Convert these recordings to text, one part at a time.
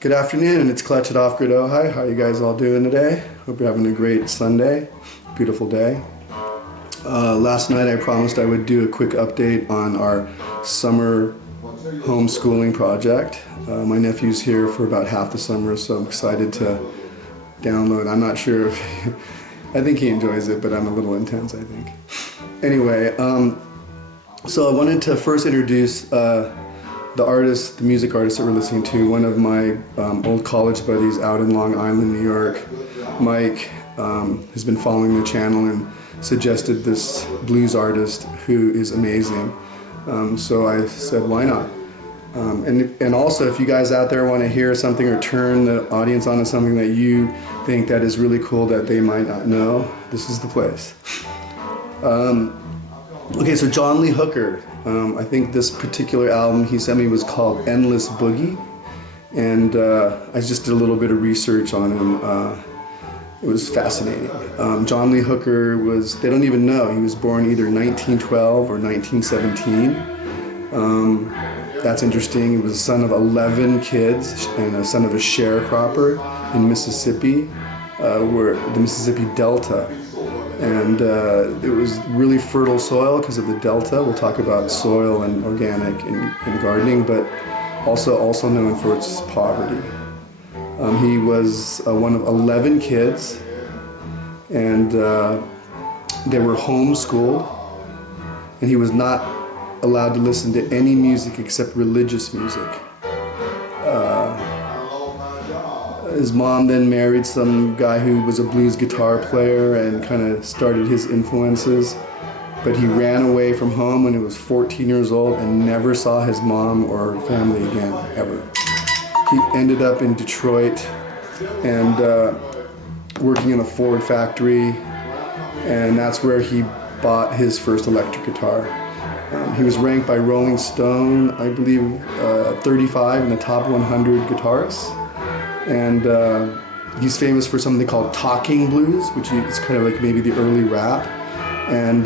Good afternoon, it's Clutch at Off-Grid Ojai. How are you guys all doing today? Hope you're having a great Sunday. Beautiful day. Last night I promised I would do a quick update on our summer homeschooling project. My nephew's here for about half the summer, so I'm excited to download. I'm not sure if... I think he enjoys it, but I'm a little intense, I think. Anyway, so I wanted to first introduce the music artist that we're listening to. One of my old college buddies out in Long Island, New York, Mike, has been following the channel and suggested this blues artist who is amazing. So I said, why not? And also, if you guys out there want to hear something or turn the audience onto something that you think that is really cool that they might not know, this is the place. Okay, so John Lee Hooker. I think this particular album he sent me was called Endless Boogie, and I just did a little bit of research on him. It was fascinating. John Lee Hooker was, they don't even know, he was born either 1912 or 1917. That's interesting. He was the son of 11 kids and a son of a sharecropper in Mississippi, where the Mississippi Delta. And it was really fertile soil because of the delta. We'll talk about soil and organic and gardening, but also known for its poverty. He was one of 11 kids, and they were homeschooled, and he was not allowed to listen to any music except religious music. His mom then married some guy who was a blues guitar player and kind of started his influences. But he ran away from home when he was 14 years old and never saw his mom or family again, ever. He ended up in Detroit and working in a Ford factory, and that's where he bought his first electric guitar. He was ranked by Rolling Stone, I believe, 35 in the top 100 guitarists. And he's famous for something called talking blues, which is kind of like maybe the early rap, and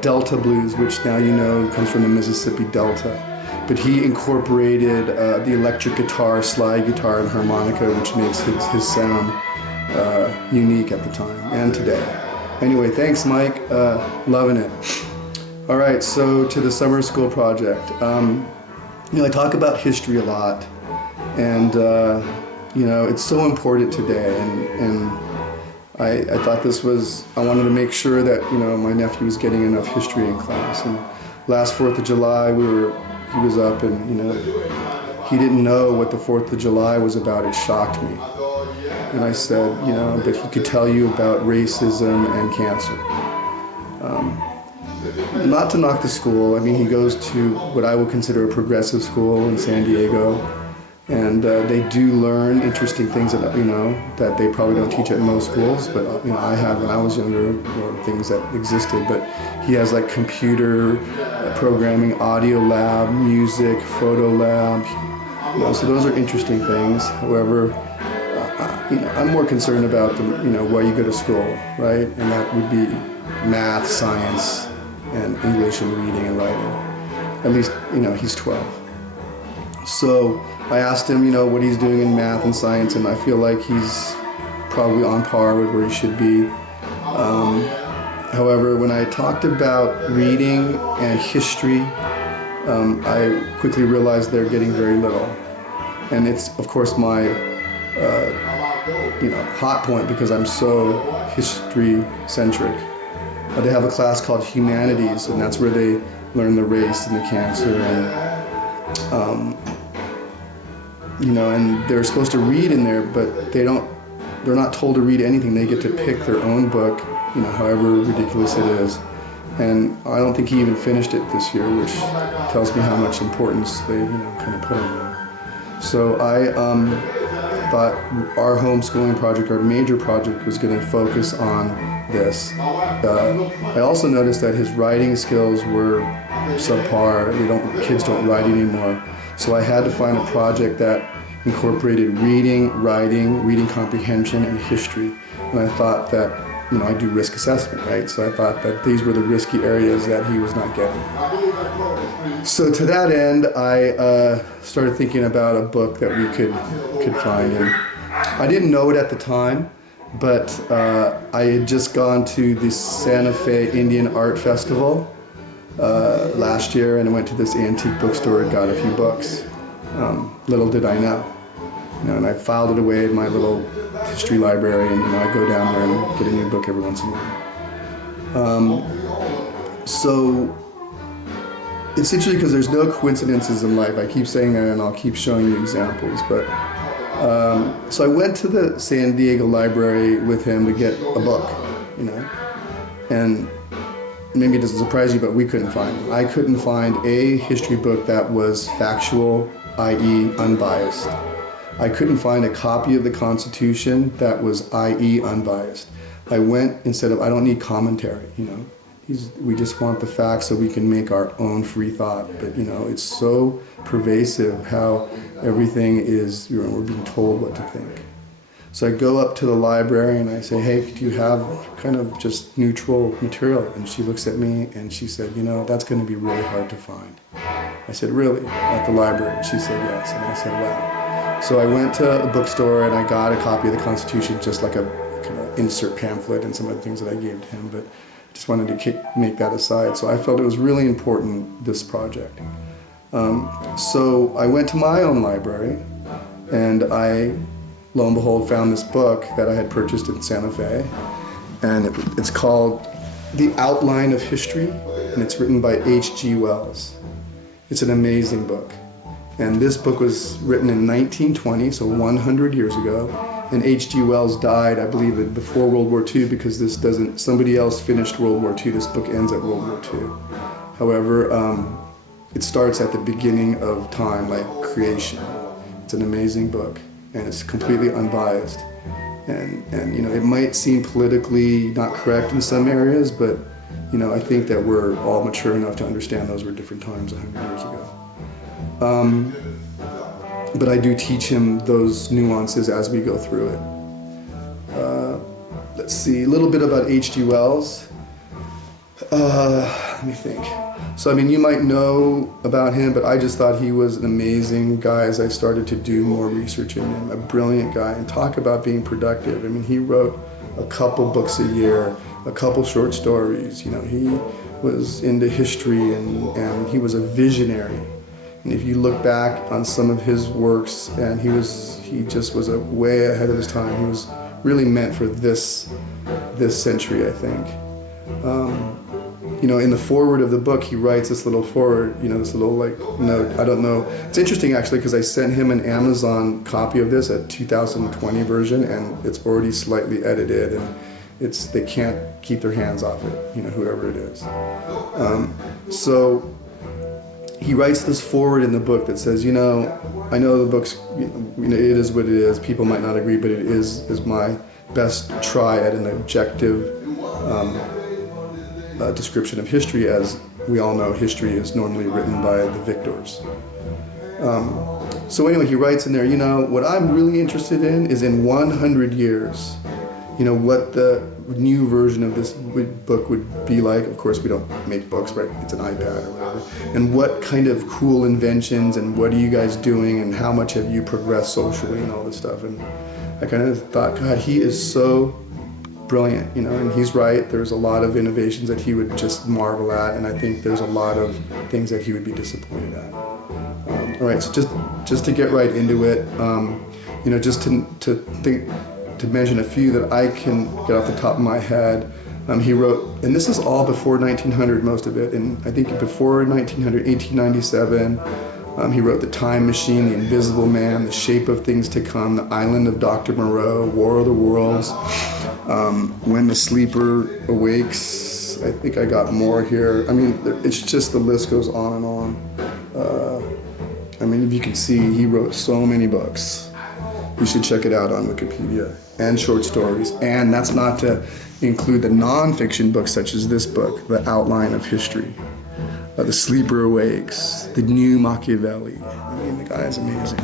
Delta blues, which now you know comes from the Mississippi Delta. But he incorporated the electric guitar, slide guitar, and harmonica, which makes his sound unique at the time and today. Anyway, thanks, Mike. Loving it. All right, so to the summer school project. I talk about history a lot, and it's so important today, and I thought I wanted to make sure that, my nephew was getting enough history in class. And last 4th of July, he was up, and, he didn't know what the 4th of July was about. It shocked me. And I said, but he could tell you about racism and cancer. Not to knock the school. I mean, he goes to what I would consider a progressive school in San Diego. And they do learn interesting things that that they probably don't teach at most schools. But I had when I was younger, things that existed. But he has like computer programming, audio lab, music, photo lab. So those are interesting things. However, I'm more concerned about why you go to school, right? And that would be math, science, and English and reading and writing. At least he's 12. So I asked him, what he's doing in math and science, and I feel like he's probably on par with where he should be. However, when I talked about reading and history, I quickly realized they're getting very little. And it's, of course, my hot point because I'm so history-centric. They have a class called Humanities, and that's where they learn the race and the cancer and they're supposed to read in there, but they're not told to read anything. They get to pick their own book, however ridiculous it is. And I don't think he even finished it this year, which tells me how much importance they, kind of put on there. So I thought our homeschooling project, our major project, was going to focus on this. I also noticed that his writing skills were subpar. Kids don't write anymore. So I had to find a project that incorporated reading, writing, reading comprehension, and history. And I thought that, I do risk assessment, right? So I thought that these were the risky areas that he was not getting. So to that end, I started thinking about a book that we could find, and I didn't know it at the time, but I had just gone to the Santa Fe Indian Art Festival last year, and I went to this antique bookstore and got a few books. Little did I know, and I filed it away in my little history library, and I go down there and get a new book every once in a while. So it's interesting because there's no coincidences in life. I keep saying that, and I'll keep showing you examples. But so I went to the San Diego library with him to get a book, and maybe it doesn't surprise you, but we couldn't find it. I couldn't find a history book that was factual, i.e. unbiased. I couldn't find a copy of the Constitution that was, i.e. unbiased. I went, instead of, I don't need commentary, we just want the facts so we can make our own free thought. But it's so pervasive how everything is, we're being told what to think. So I go up to the library and I say, hey, do you have kind of just neutral material? And she looks at me and she said, that's going to be really hard to find. I said, really? At the library? And she said, yes. And I said, wow. So I went to a bookstore and I got a copy of the Constitution, just like a kind of insert pamphlet and some of the things that I gave to him, but I just wanted to make that aside. So I felt it was really important, this project. So I went to my own library and I, lo and behold, found this book that I had purchased in Santa Fe, and it's called The Outline of History, and it's written by H.G. Wells. It's an amazing book. And this book was written in 1920, so 100 years ago. And H.G. Wells died, I believe, before World War II, because somebody else finished World War II. This book ends at World War II. However, it starts at the beginning of time, like creation. It's an amazing book, and it's completely unbiased. And it might seem politically not correct in some areas, but I think that we're all mature enough to understand those were different times 100 years ago. But I do teach him those nuances as we go through it. Let's see, a little bit about H.G. Wells. Let me think. So, you might know about him, but I just thought he was an amazing guy as I started to do more research in him. A brilliant guy, and talk about being productive. He wrote a couple books a year, a couple short stories. He was into history, and he was a visionary. And if you look back on some of his works, and he just was way ahead of his time. He was really meant for this century, I think. In the foreword of the book, he writes this little foreword, this little note. I don't know. It's interesting actually, because I sent him an Amazon copy of this, a 2020 version, and it's already slightly edited, and they can't keep their hands off it, whoever it is. So he writes this foreword in the book that says, I know the book's, it is what it is. People might not agree, but it is my best try at an objective description of history. As we all know, history is normally written by the victors. So anyway, he writes in there, what I'm really interested in is in 100 years, what the new version of this book would be like. Of course, we don't make books, right? It's an iPad or whatever. And what kind of cool inventions, and what are you guys doing, and how much have you progressed socially and all this stuff. And I kind of thought, God, he is so brilliant, and he's right. There's a lot of innovations that he would just marvel at, and I think there's a lot of things that he would be disappointed at. All right, so just to get right into it, just to mention a few that I can get off the top of my head. He wrote, and this is all before 1900, most of it, and I think before 1900, 1897, he wrote The Time Machine, The Invisible Man, The Shape of Things to Come, The Island of Dr. Moreau, War of the Worlds, When the Sleeper Awakes. I think I got more here. It's just, the list goes on and on. If you can see, he wrote so many books. You should check it out on Wikipedia, and short stories. And that's not to include the non-fiction books such as this book, The Outline of History, The Sleeper Awakes, The New Machiavelli. The guy is amazing.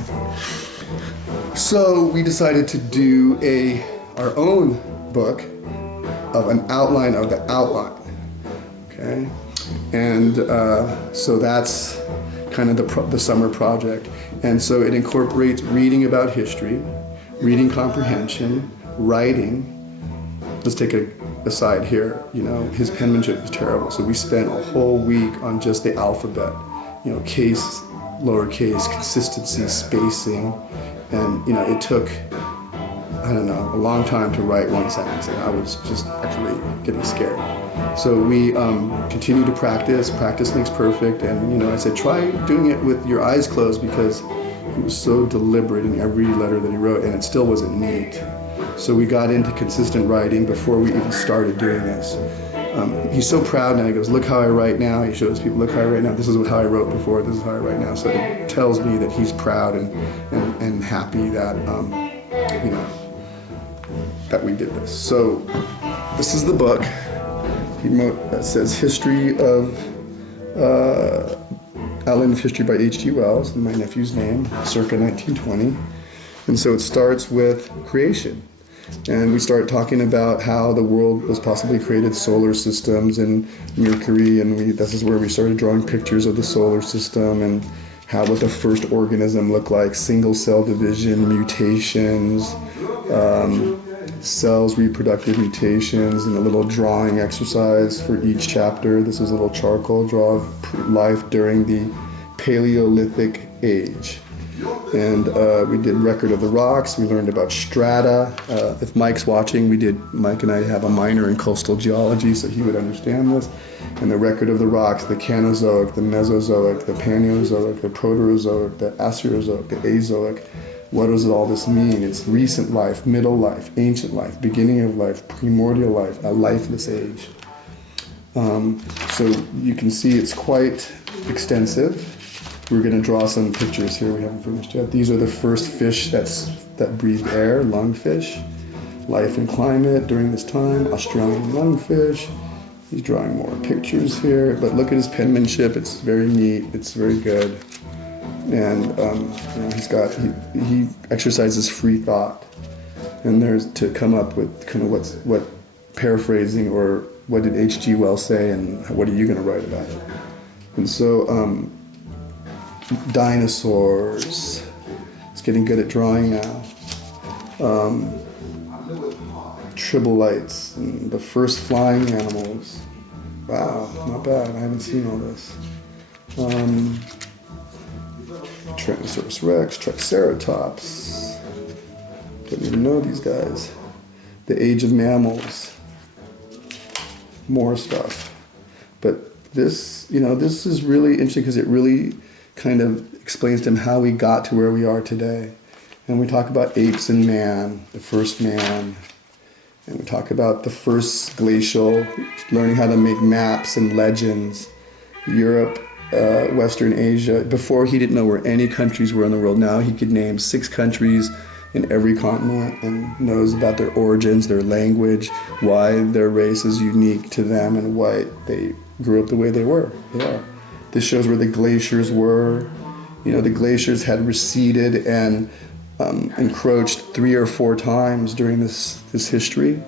So we decided to do our own book of an outline of the outline. Okay? And so that's kind of the summer project. And so it incorporates reading about history, reading comprehension, writing. Let's take a aside here, his penmanship was terrible. So we spent a whole week on just the alphabet, case, lowercase, consistency, spacing. And, it took, I don't know, a long time to write one sentence, and I was just actually getting scared. So we continued to practice. Practice makes perfect. And, I said, try doing it with your eyes closed, because he was so deliberate in every letter that he wrote, and it still wasn't neat. So we got into consistent writing before we even started doing this. He's so proud now. He goes, look how I write now. He shows people, look how I write now. This is how I wrote before. This is how I write now. So it tells me that he's proud and happy that, that we did this. So this is the book. He wrote, that says History of, Outline of History by H.G. Wells, my nephew's name, circa 1920. And so it starts with creation. And we start talking about how the world was possibly created, solar systems and Mercury, and this is where we started drawing pictures of the solar system and what the first organism looked like, single cell division, mutations, cells, reproductive mutations, and a little drawing exercise for each chapter. This was a little charcoal draw of life during the Paleolithic age. And we did record of the rocks. We learned about strata. If Mike's watching, Mike and I have a minor in coastal geology, so he would understand this. And the record of the rocks, the Cenozoic, the Mesozoic, the Paleozoic, the Proterozoic, the Asterozoic, the Azoic. What does all this mean? It's recent life, middle life, ancient life, beginning of life, primordial life, a lifeless age. So you can see it's quite extensive. We're going to draw some pictures here. We haven't finished yet. These are the first fish that breathed air, lungfish. Life and climate during this time, Australian lungfish. He's drawing more pictures here, but look at his penmanship. It's very neat. It's very good. And he exercises free thought, and there's to come up with kind of what paraphrasing, or what did H.G. Wells say, and what are you going to write about it? And so. Dinosaurs. He's getting good at drawing now. Tribolites and the first flying animals. Wow, not bad. I haven't seen all this. Tyrannosaurus Rex, Triceratops. Don't even know these guys. The age of mammals. More stuff. But this, this is really interesting because it really kind of explains to him how we got to where we are today. And we talk about apes and man, the first man. And we talk about the first glacial, learning how to make maps and legends. Europe, Western Asia. Before, he didn't know where any countries were in the world. Now he could name 6 countries in every continent and knows about their origins, their language, why their race is unique to them, and why they grew up the way they are. This shows where the glaciers were. The glaciers had receded and encroached 3 or 4 times during this history,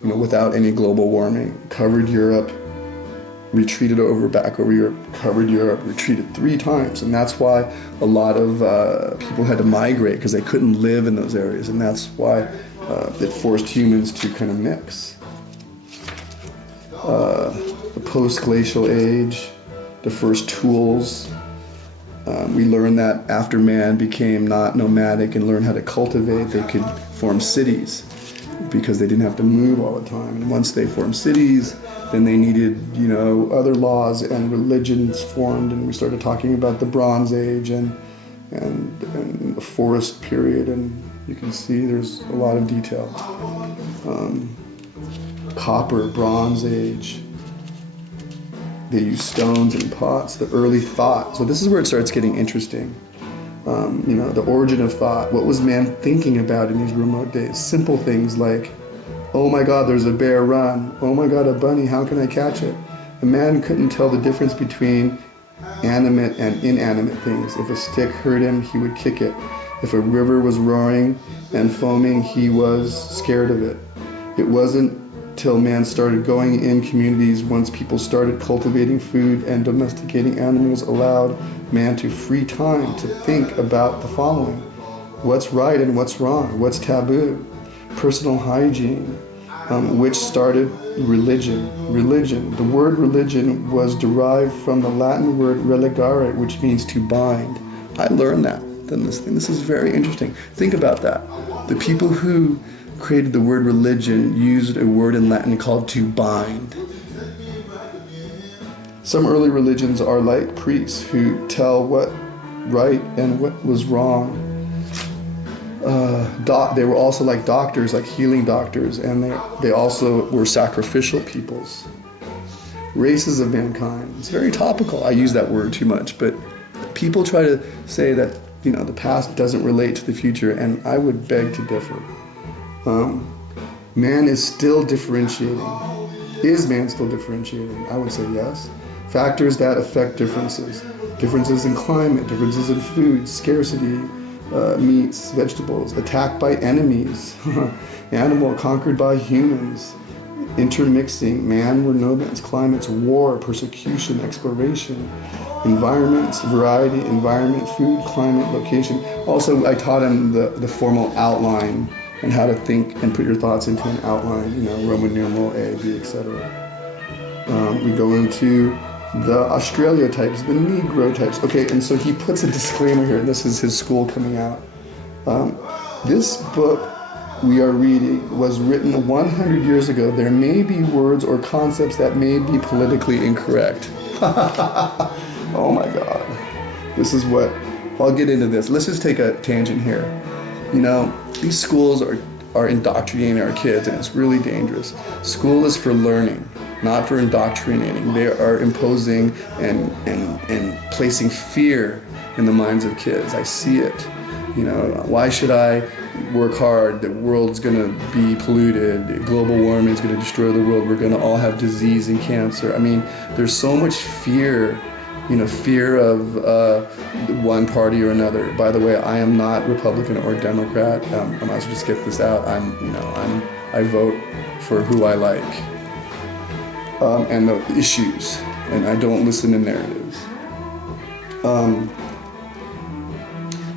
without any global warming. Covered Europe, retreated back over Europe, covered Europe, retreated 3 times. And that's why a lot of people had to migrate, because they couldn't live in those areas. And that's why it forced humans to kind of mix. The post-glacial age, the first tools. We learned that after man became not nomadic and learned how to cultivate, they could form cities because they didn't have to move all the time. And once they formed cities, then they needed, other laws and religions formed, and we started talking about the Bronze Age and the Forest period, and you can see there's a lot of detail. Copper, Bronze Age. They use stones and pots, the early thought. So this is where it starts getting interesting. The origin of thought. What was man thinking about in these remote days? Simple things like, oh my God, there's a bear, run. Oh my God, a bunny, how can I catch it? A man couldn't tell the difference between animate and inanimate things. If a stick hurt him, he would kick it. If a river was roaring and foaming, he was scared of it. It wasn't till man started going in communities. Once people started cultivating food and domesticating animals, allowed man to free time to think about the following: what's right and what's wrong, what's taboo, personal hygiene, which started religion. The word religion was derived from the Latin word religare, which means to bind. I learned that in this thing. This is very interesting. Think about that. The people who created the word religion used a word in Latin called to bind. Some early religions are like priests who tell what right and what was wrong. They were also like doctors, like healing doctors, and they also were sacrificial peoples. Races of mankind. It's very topical. I use that word too much, but people try to say that, you know, the past doesn't relate to the future, and I would beg to differ. Man is still differentiating. Is man still differentiating? I would say yes. Factors that affect differences. Differences in climate, differences in food, scarcity, meats, vegetables, attacked by enemies, animal conquered by humans, intermixing, man where nomads, climates, war, persecution, exploration, environments, variety, environment, food, climate, location. Also, I taught him the formal outline and how to think and put your thoughts into an outline, you know, Roman numeral A, B, etc. We go into the Australia types, the Negro types. Okay, and so he puts a disclaimer here. This is his school coming out. This book we are reading was written 100 years ago. There may be words or concepts that may be politically incorrect. Oh my God. This is what, I'll get into this. Let's just take a tangent here. You know, these schools are indoctrinating our kids, and it's really dangerous. School is for learning, not for indoctrinating. They are imposing and placing fear in the minds of kids. I see it. You know, why should I work hard? The world's gonna be polluted. Global warming is gonna destroy the world. We're gonna all have disease and cancer. I mean, there's so much fear. You know, fear of one party or another. By the way, I am not Republican or Democrat. I might as well just get this out. I vote for who I like and the issues, and I don't listen to narratives.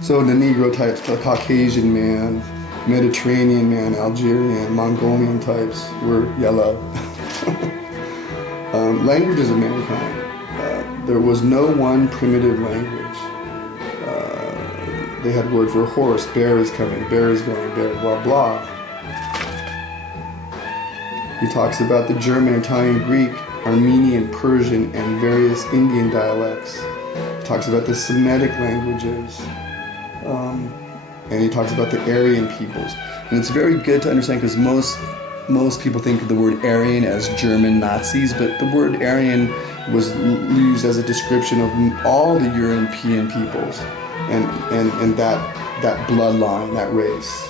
So the Negro types, the Caucasian man, Mediterranean man, Algerian, Mongolian types were yellow. Languages of mankind. There was no one primitive language. They had word for horse, bear is coming, bear is going, bear, blah, blah. He talks about the German, Italian, Greek, Armenian, Persian, and various Indian dialects. He talks about the Semitic languages. And he talks about the Aryan peoples. And it's very good to understand because most people think of the word Aryan as German Nazis, but the word Aryan was used as a description of all the European peoples and that bloodline, that race.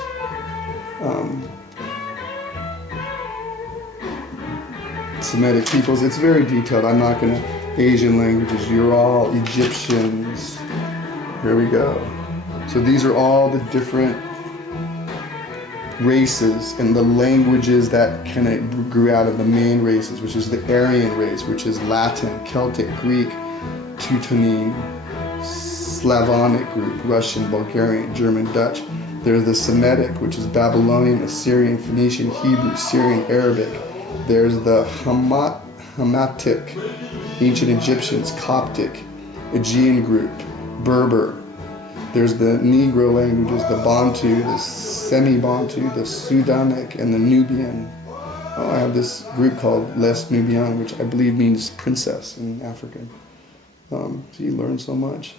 Semitic peoples, it's very detailed. I'm not going to, Asian languages, you're all Egyptians. Here we go. So these are all the different races and the languages that kind of grew out of the main races, which is the Aryan race, which is Latin, Celtic, Greek, Teutonic, Slavonic group, Russian, Bulgarian, German, Dutch. There's the Semitic, which is Babylonian, Assyrian, Phoenician, Hebrew, Syrian, Arabic. There's the Hamitic, ancient Egyptians, Coptic, Aegean group, Berber. There's the Negro languages, the Bantu, the Semi-Bantu, the Sudanic, and the Nubian. Oh, I have this group called Les Nubian, which I believe means princess in African. So you learn so much.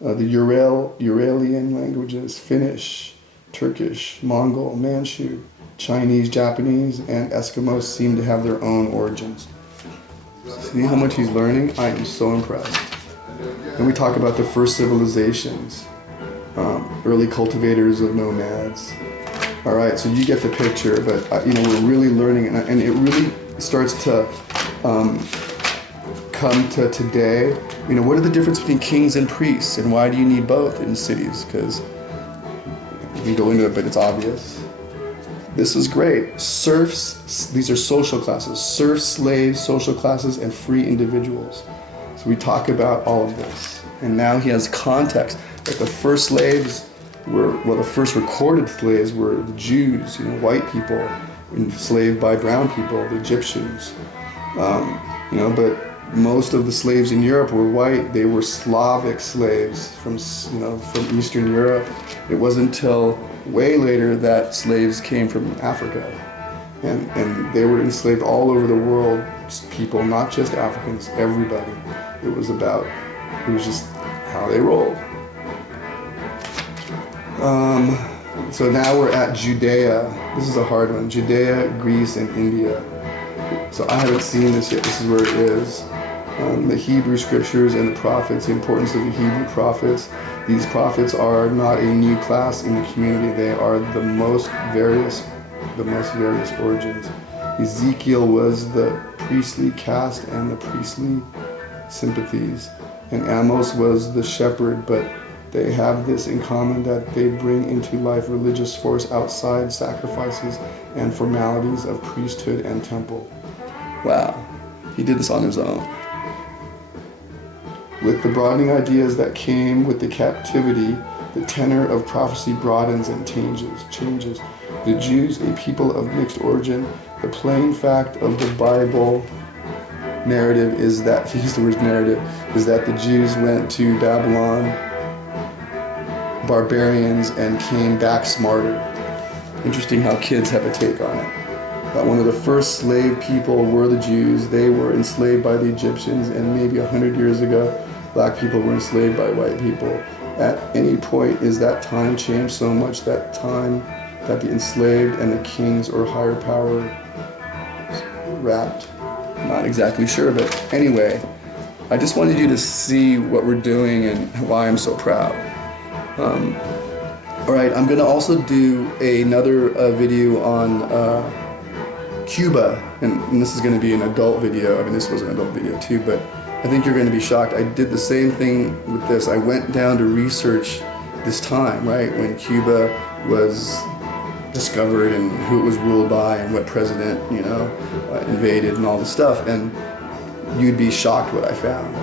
The Uralian languages, Finnish, Turkish, Mongol, Manchu, Chinese, Japanese, and Eskimos seem to have their own origins. See how much he's learning? I am so impressed. Then we talk about the first civilizations. Early cultivators of nomads. All right, so you get the picture, but we're really learning, and it really starts to come to today. You know, what are the difference between kings and priests, and why do you need both in cities? Because you can go into it, but it's obvious. This is great. Serfs, these are social classes. Serfs, slaves, social classes, and free individuals. So we talk about all of this. And now he has context that the first slaves were, well, the first recorded slaves were the Jews, white people, enslaved by brown people, the Egyptians. But most of the slaves in Europe were white. They were Slavic slaves from Eastern Europe. It wasn't until way later that slaves came from Africa. And they were enslaved all over the world, people, not just Africans, everybody. It was just how they rolled. So now we're at Judea. This is a hard one. Judea, Greece, and India. So I haven't seen this yet. This is where it is. The Hebrew scriptures and the prophets, the importance of the Hebrew prophets. These prophets are not a new class in the community. They are the most various origins. Ezekiel was the priestly caste and the priestly sympathies. And Amos was the shepherd, but they have this in common that they bring into life religious force outside sacrifices and formalities of priesthood and temple. Wow, he did this on his own. With the broadening ideas that came with the captivity, the tenor of prophecy broadens and changes. The Jews, a people of mixed origin, the plain fact of the Bible narrative is that, he used the word narrative, is that the Jews went to Babylon, barbarians, and came back smarter. Interesting how kids have a take on it. That one of the first slave people were the Jews. They were enslaved by the Egyptians, and maybe 100 years ago, black people were enslaved by white people. At any point is that time changed so much that the enslaved and the kings or higher power wrapped? Not exactly sure, but anyway, I just wanted you to see what we're doing and why I'm so proud. All right, I'm gonna also do another video on Cuba, and this is gonna be an adult video. I mean, this was an adult video too, but I think you're gonna be shocked. I did the same thing with this. I went down to research this time, right, when Cuba was discovered and who it was ruled by and what president, invaded and all this stuff, and you'd be shocked what I found.